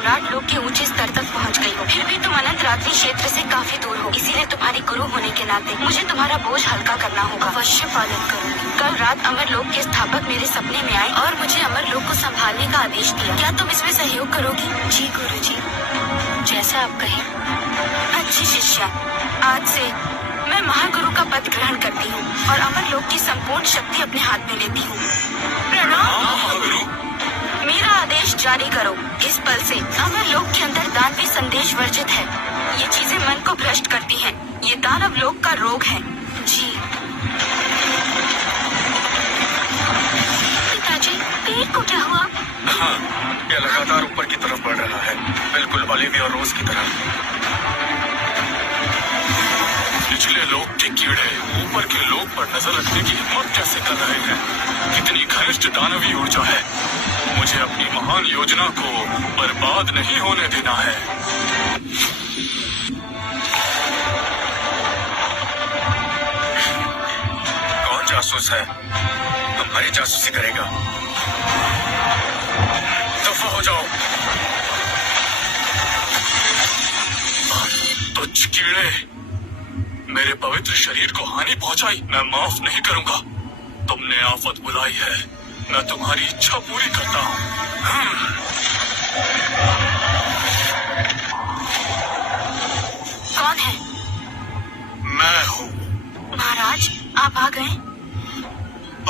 सम्राट लोक के ऊंचे स्तर तक पहुंच गई हो, फिर भी तुम अनंत रात्रि क्षेत्र से काफी दूर हो। इसीलिए तुम्हारी गुरु होने के नाते मुझे तुम्हारा बोझ हल्का करना होगा। अवश्य पालन करूंगी। कल रात अमर लोक के स्थापक मेरे सपने में आए और मुझे अमर लोक को संभालने का आदेश दिया। क्या तुम इसमें सहयोग करोगी? जी गुरुजी, जैसा आप कहें। अच्छी शिष्या, आज से मैं महागुरु का पद ग्रहण करती हूँ और अमर लोक की संपूर्ण शक्ति अपने हाथ में लेती हूँ। प्रणाम महागुरु। मेरा आदेश जारी करो। इस पल से अमर लोक के अंदर दानवी संदेश वर्जित है। ये चीजें मन को भ्रष्ट करती हैं। ये दानव लोक का रोग है। जी पिताजी, पेट को क्या हुआ? हाँ, ये लगातार ऊपर की तरफ बढ़ रहा है, बिल्कुल ओलिविया रोज की तरह। निचले लोक के कीड़े ऊपर के लोक पर नजर रखने की हिम्मत कैसे कर रहे हैं? कितनी घनिष्ठ दानवी ऊर्जा है। मुझे अपनी महान योजना को बर्बाद नहीं होने देना है। कौन जासूस है? हमारी जासूसी करेगा। दफा हो जाओ। तुच्छ कीड़े, मेरे पवित्र शरीर को हानि पहुंचाई, मैं माफ नहीं करूंगा। तुमने आफत बुलाई है, मैं तुम्हारी इच्छा पूरी करता हूँ। कौन है? मैं हूँ। महाराज, आप आ गए।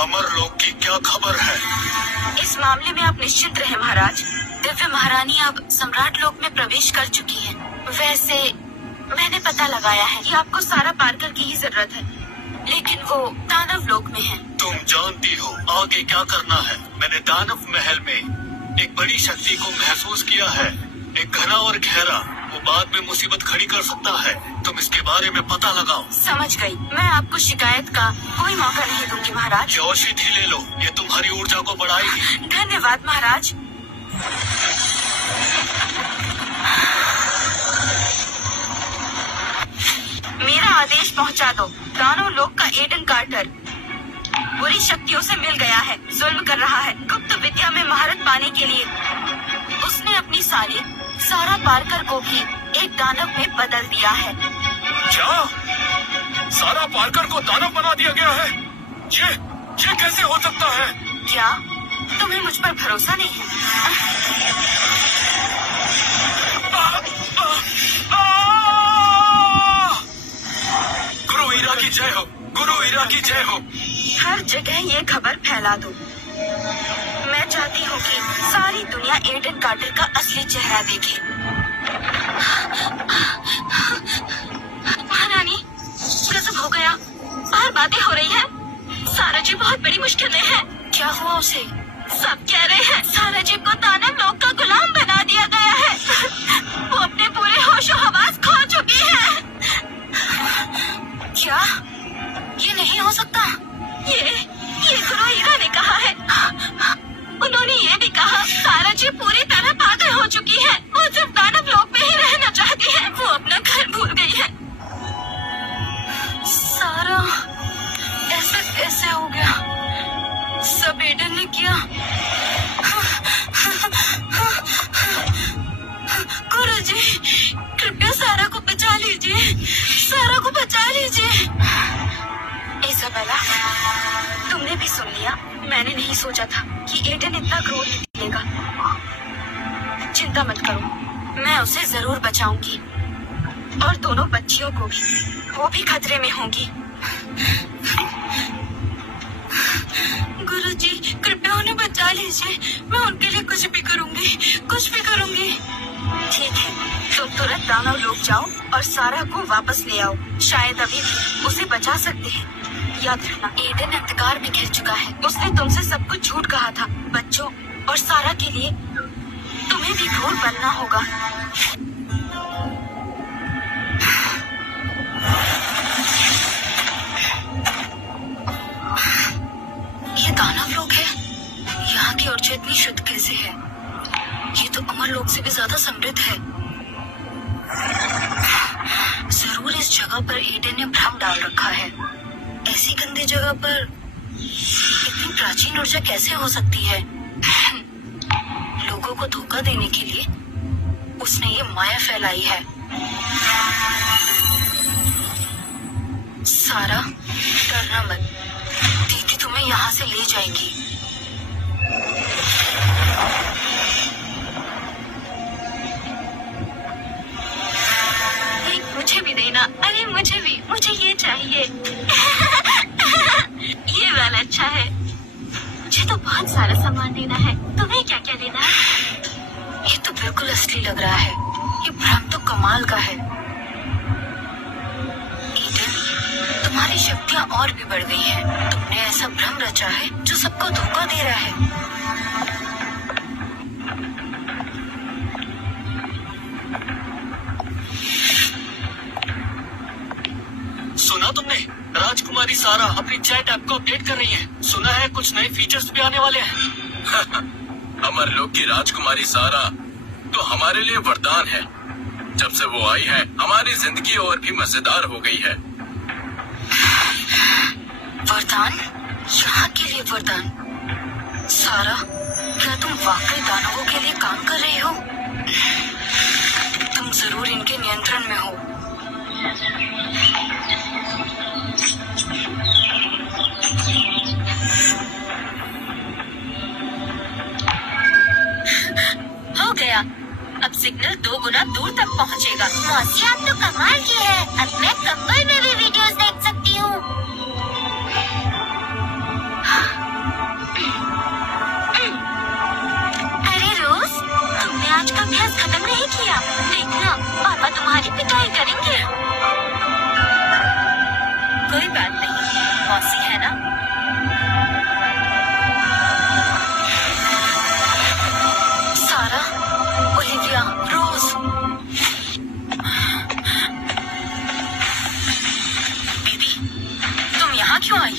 अमर लोक की क्या खबर है? इस मामले में आप निश्चिंत रहे महाराज। दिव्य महारानी अब सम्राट लोक में प्रवेश कर चुकी है। वैसे मैंने पता लगाया है कि आपको सारा पारकर की ही जरूरत है, लेकिन वो दानव लोक में है। तुम जानती हो आगे क्या करना है। मैंने दानव महल में एक बड़ी शक्ति को महसूस किया है, एक घना और गहरा। वो बाद में मुसीबत खड़ी कर सकता है। तुम इसके बारे में पता लगाओ। समझ गई। मैं आपको शिकायत का कोई मौका नहीं दूंगी महाराज। जो औषधि ले लो, ये तुम्हारी ऊर्जा को बढ़ाएगी। धन्यवाद महाराज। मेरा आदेश पहुंचा दो। दानव लोक का एडन कार्टर बुरी शक्तियों से मिल गया है, जुल्म कर रहा है। गुप्त विद्या में महारत पाने के लिए उसने अपनी साली सारा पारकर को भी एक दानव में बदल दिया है। क्या? सारा पारकर को दानव बना दिया गया है? ये कैसे हो सकता है? क्या तुम्हें मुझ पर भरोसा नहीं है? गुरु ईरा की जय हो, गुरु ईरा की जय हो। हर जगह ये खबर फैला दो। मैं चाहती हूँ कि सारी दुनिया एडन कार्टर का असली चेहरा देखे। महारानी, गजब हो गया। बाहर बातें हो रही हैं। सारा जी बहुत बड़ी मुश्किल में है। क्या हुआ उसे? सब कह रहे हैं सारा जी को दानव लोक का गुलाम बना दिया गया है। वो अपने पूरे होशो हवास खो चुकी है। क्या? ये नहीं हो सकता। ये गुरु ईरा ने कहा है। उन्होंने ये भी कहा सारा जी पूरी तरह पागल हो चुकी है। वो सिर्फ दानव लोक में ही रहना चाहती है। वो अपना घर भूल गई है। सारा ऐसा कैसे हो गया? सब एडन ने किया। गुरुजी, कृपया सारा को बचा लीजिए। सारा को बचा लीजिए। इसाबेला, तुमने भी सुन लिया। मैंने नहीं सोचा था कि एडन इतना क्रोध निकलेगा। चिंता मत करो, मैं उसे जरूर बचाऊंगी और दोनों बच्चियों को भी। वो भी खतरे में होंगी। गुरुजी, कृपया उन्हें बचा लीजिए। मैं उनके लिए कुछ भी करूंगी, कुछ भी करूंगी। ठीक है, तुम तुरंत दानव लोक जाओ और सारा को वापस ले आओ। शायद अभी भी उसे बचा सकते हैं। याद रखना, एडन अंधकार में घिर चुका है। उसने तुमसे सब कुछ झूठ कहा था। बच्चों और सारा के लिए तुम्हें भी घोर बनना होगा। ये दानव लोक है। यहाँ की ऊर्जा इतनी शुद्ध कैसे है? ये तो अमर लोक से भी ज्यादा समृद्ध है। जरूर इस जगह पर एडन ने भ्रम डाल रखा है। ऐसी गंदी जगह पर इतनी प्राचीन ऊर्जा कैसे हो सकती है? लोगों को धोखा देने के लिए उसने ये माया फैलाई है। सारा, डरना मत, दीदी तुम्हें यहाँ से ले जाएगी। मुझे भी देना। अरे मुझे भी, मुझे ये चाहिए। ये वाला अच्छा है। मुझे तो बहुत सारा सामान लेना है। तुम्हें क्या क्या लेना है? ये तो बिल्कुल असली लग रहा है। ये भ्रम तो कमाल का है। ईडन, तुम्हारी शक्तियाँ और भी बढ़ गई हैं। तुमने ऐसा भ्रम रचा है जो सबको धोखा दे रहा है। सुना तुमने? राजकुमारी सारा अपनी चैट ऐप को अपडेट कर रही है। सुना है कुछ नए फीचर्स भी आने वाले हैं। अमरलोक की राजकुमारी सारा तो हमारे लिए वरदान है। जब से वो आई है हमारी जिंदगी और भी मजेदार हो गई है। वरदान? यहाँ के लिए वरदान? सारा, क्या तुम वाकई दानवों के लिए काम कर रही हो? तुम जरूर इनके नियंत्रण में हो। हो गया। अब सिग्नल 2 गुना दूर तक पहुँचेगा। मौसी आप तो कमाल की है। अब मैं कंबल में भी वीडियोस देख सकती हूँ। अरे रोज, तुमने आज का अभ्यास खत्म नहीं किया। देखना, पापा तुम्हारी पिटाई करेंगे। कोई बात नहीं, मौसी है ना। सारा, ओलिविया, रोज। दीदी, तुम यहाँ क्यों आई?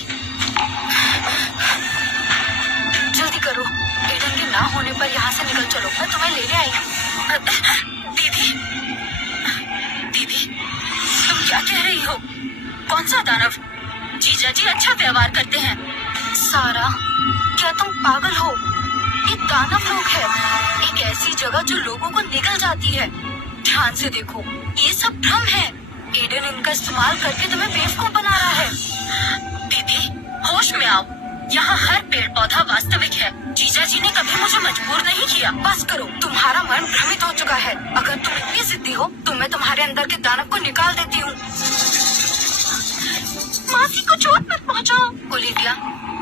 जल्दी करो, एडन के ना होने पर यहाँ से निकल चलो। मैं तुम्हें लेने आई हूँ। दीदी, दीदी, तुम क्या कह रही हो? कौन सा दानव? जीजा जी अच्छा व्यवहार करते हैं। सारा, क्या तुम पागल हो? ये दानव लोग है, एक ऐसी जगह जो लोगों को निगल जाती है। ध्यान से देखो, ये सब भ्रम है। एडन इनका इस्तेमाल करके तुम्हें बेवकूफ बना रहा है। दीदी, होश में आओ। यहाँ हर पेड़ पौधा वास्तविक है। जीजा जी ने कभी मुझे मजबूर नहीं किया। बस करो, तुम्हारा मन भ्रमित हो चुका है। अगर तुम इतनी जिद्दी हो तो मैं तुम्हारे अंदर के दानव को निकाल देती हूँ। मासी को चोट मत पहुँचाओ। ओलिविया,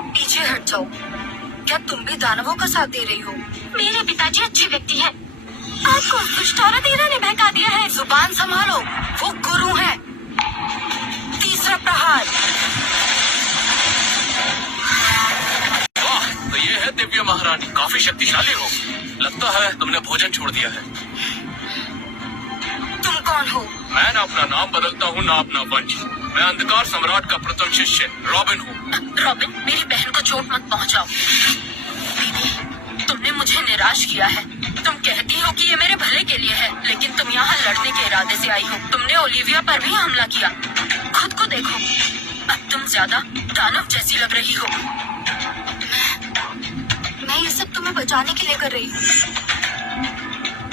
पीछे हट जाओ। क्या तुम भी दानवों का साथ दे रही हो? मेरे पिताजी अच्छे व्यक्ति हैं। आपको दुष्ट औरत हीरा ने बहका दिया है। जुबान संभालो, वो गुरु हैं। तीसरा प्रहार। वाह, तो ये है दिव्य महारानी। काफी शक्तिशाली हो। लगता है तुमने भोजन छोड़ दिया है। तुम कौन हो? मैं ना अपना नाम बदलता हूँ ना अपना वंश। मैं अंधकार सम्राट का प्रथम शिष्य रॉबिन हूँ। रॉबिन, मेरी बहन को चोट मत पहुँचाओ। दीदी, तुमने मुझे निराश किया है। तुम कहती हो कि ये मेरे भले के लिए है, लेकिन तुम यहाँ लड़ने के इरादे से आई हो। तुमने ओलिविया पर भी हमला किया। खुद को देखो, अब तुम ज्यादा दानव जैसी लग रही हो। मैं ये सब तुम्हें बचाने के लिए कर रही हूँ।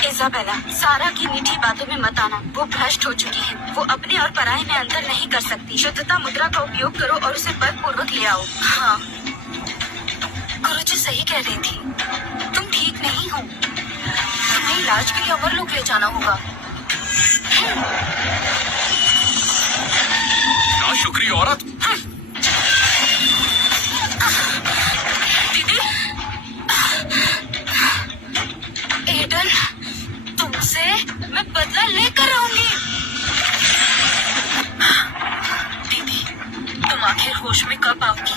इजाबेला, सारा की मीठी बातों में मत आना। वो भ्रष्ट हो चुकी है। वो अपने और पराये में अंतर नहीं कर सकती। शुद्धता मुद्रा का उपयोग करो और उसे बलपूर्वक ले आओ। हाँ, गुरुजी सही कह रही थी। तुम ठीक नहीं हो। तुम्हें इलाज के लिए अमरलोक ले जाना होगा। नाशुक्री औरत। दीदी, एडन, तुमसे मैं बदला लेकर रहूंगी। दीदी, तुम आखिर होश में कब आओगी?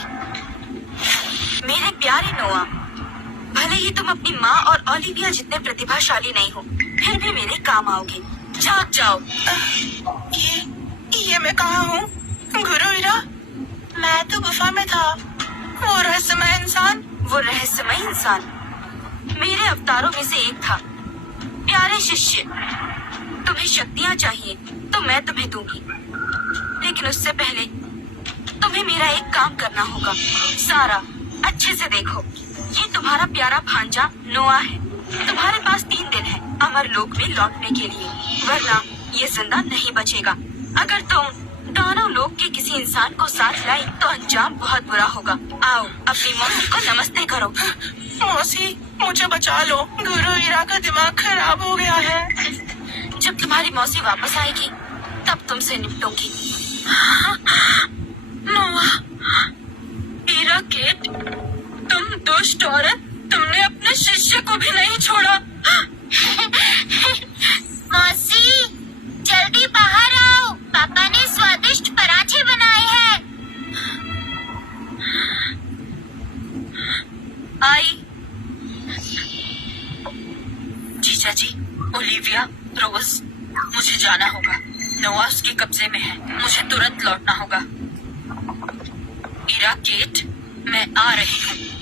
मेरे प्यारे नोआ, भले ही तुम अपनी माँ और ओलिविया जितने प्रतिभाशाली नहीं हो, फिर भी मेरे काम आओगे। जाग जाओ। ये मैं कहाँ हूँ? गुरु हीरा, मैं तो गुफा में था। वो रहस्यमय इंसान? वो रहस्यमय इंसान मेरे अवतारों में से एक था। प्यारे शिष्य, तुम्हें शक्तियाँ चाहिए तो मैं तुम्हें दूंगी, लेकिन उससे पहले तुम्हें मेरा एक काम करना होगा। सारा, अच्छे से देखो, ये तुम्हारा प्यारा भांजा नोआ है। तुम्हारे पास 3 दिन है अमरलोक में लौटने के लिए, वरना ये जिंदा नहीं बचेगा। अगर तुम दानव लोक के किसी इंसान को साथ लाई तो अंजाम बहुत बुरा होगा। आओ अपनी मौसी को नमस्ते करो। मौसी, मुझे बचा लो, गुरु ईरा का दिमाग खराब हो गया है। जब तुम्हारी मौसी वापस आएगी तब तुमसे निपटूंगी। नोआ, ईरा केट, तुम दुष्ट औरत, तुमने अपने शिष्य को भी नहीं छोड़ा। मौसी, जल्दी बाहर आओ, पापा ने स्वादिष्ट पराठे बनाए हैं। आई जीजा जी, ओलिविया, रोज, मुझे जाना होगा। नोआ उसके कब्जे में है, मुझे तुरंत लौटना होगा। ईरा केट, मैं आ रही हूँ।